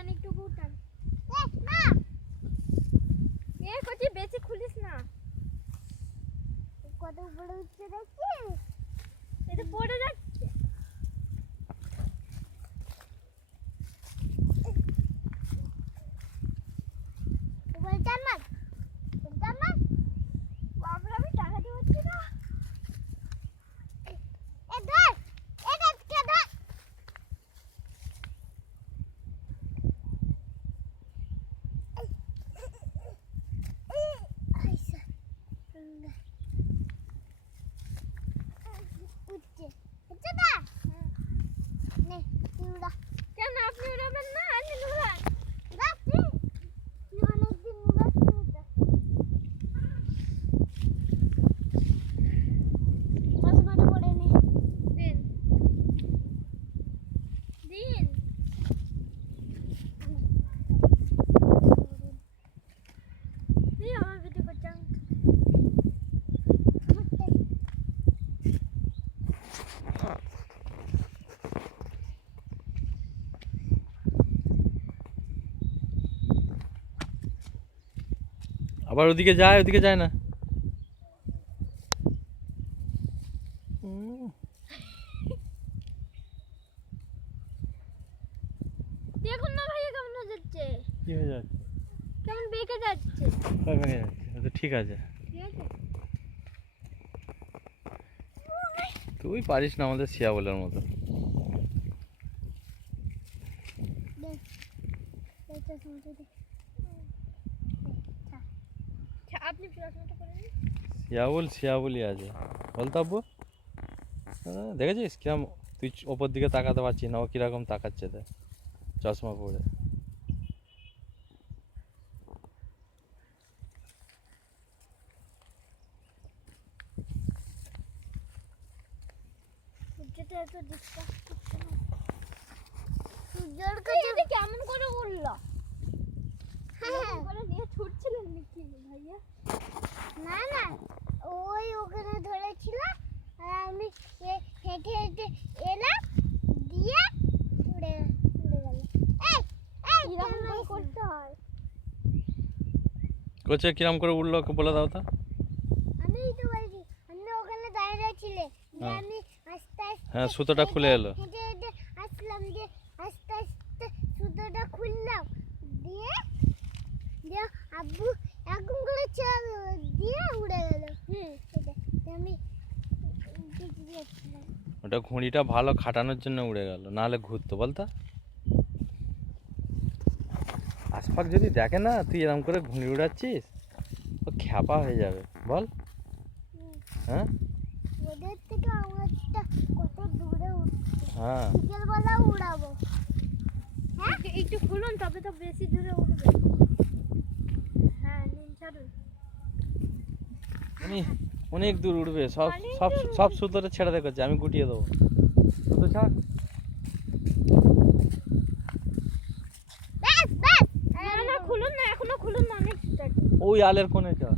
উঠান একটু উঠান। এ কচি বেশি খুলিস না। কত বড় উঠছে দেখছিস? এটা পড়ে যাচ্ছে। বাবরা আমি টাকা দিয়ে হচ্ছি না। কেন আপনি উড়াবেন না? আপনি উড়ান। দিন দিন দিন আমার ভিডিও করছেন। আবার ওদিকে যায় না। দেখুন না ভাইয়া কেমন যাচ্ছে, কি হয়ে যাচ্ছে? কেমন বেঁকে যাচ্ছে। ভেঙে যাচ্ছে তো, ঠিক আছে। ঠিক আছে তুই পারিস না আমাদের শিয়াবলের মতো। আপনি পড়াশোনাটা করে নিন। শিয়াবলই আছে বলতো আব্বু। দেখেছিস কিরম? তুই ওপর দিকে তাকাতে পারছিস না, ও কিরকম তাকাচ্ছে দেখ চশমা পরে। সূর্যটা এত ডিস্টার্ব করছে না। সূর্যের কাছে কেমন করে উঠলো? কেমন করে নিয়ে ছুটছিলেন নাকি ভাইয়া? না ওই ওখানে ধরেছিল আর আমি হেঁটে হেঁটে এলাম দিয়ে উড়ে গেল। কিরকম করে করতে হয়? কোচে কিরম করে উঠলো ওকে বলে দাও তো। আমি তো বলছি, আমি ওখানে দাঁড়িয়ে ছিলে যে হ্যাঁ। আমি আস্তে আস্তে হ্যাঁ, সুতোটা খুলে এলো। হেঁটে হেঁটে আসলাম, যে আস্তে আস্তে সুতোটা খুললাম দিয়ে দিয়ে আব্বু এরকম করে চাল দিয়ে উড়ে গেল। আমি দিকে যাচ্ছিলাম। ওটা ঘুড়িটা ভালো খাটানোর জন্য উড়ে গেল, নাহলে ঘুরতো বলতো। আশপাক যদি দেখে না তুই এরকম করে ঘুড়ি উড়াচ্ছিস, ও খ্যাপা হয়ে যাবে বল। হ্যাঁ ওদের থেকে আমারটা কত দূরে উঠছে। হ্যাঁ, বিকেলবেলা উড়াবো। হ্যাঁ একটু খুলুন তবে তো বেশি দূরে উঠবে। হ্যাঁ নিন ছাড়ুন। অনেক দূর উঠবে। সব সব সব সুতোটা ছেড়ে দেখছে, আমি গুটিয়ে দেবো। সুতো ছাড়। ব্যাস ব্যাস না খুলুন না, এখনো খুলুন না, অনেক ওই আলের কোণে চল।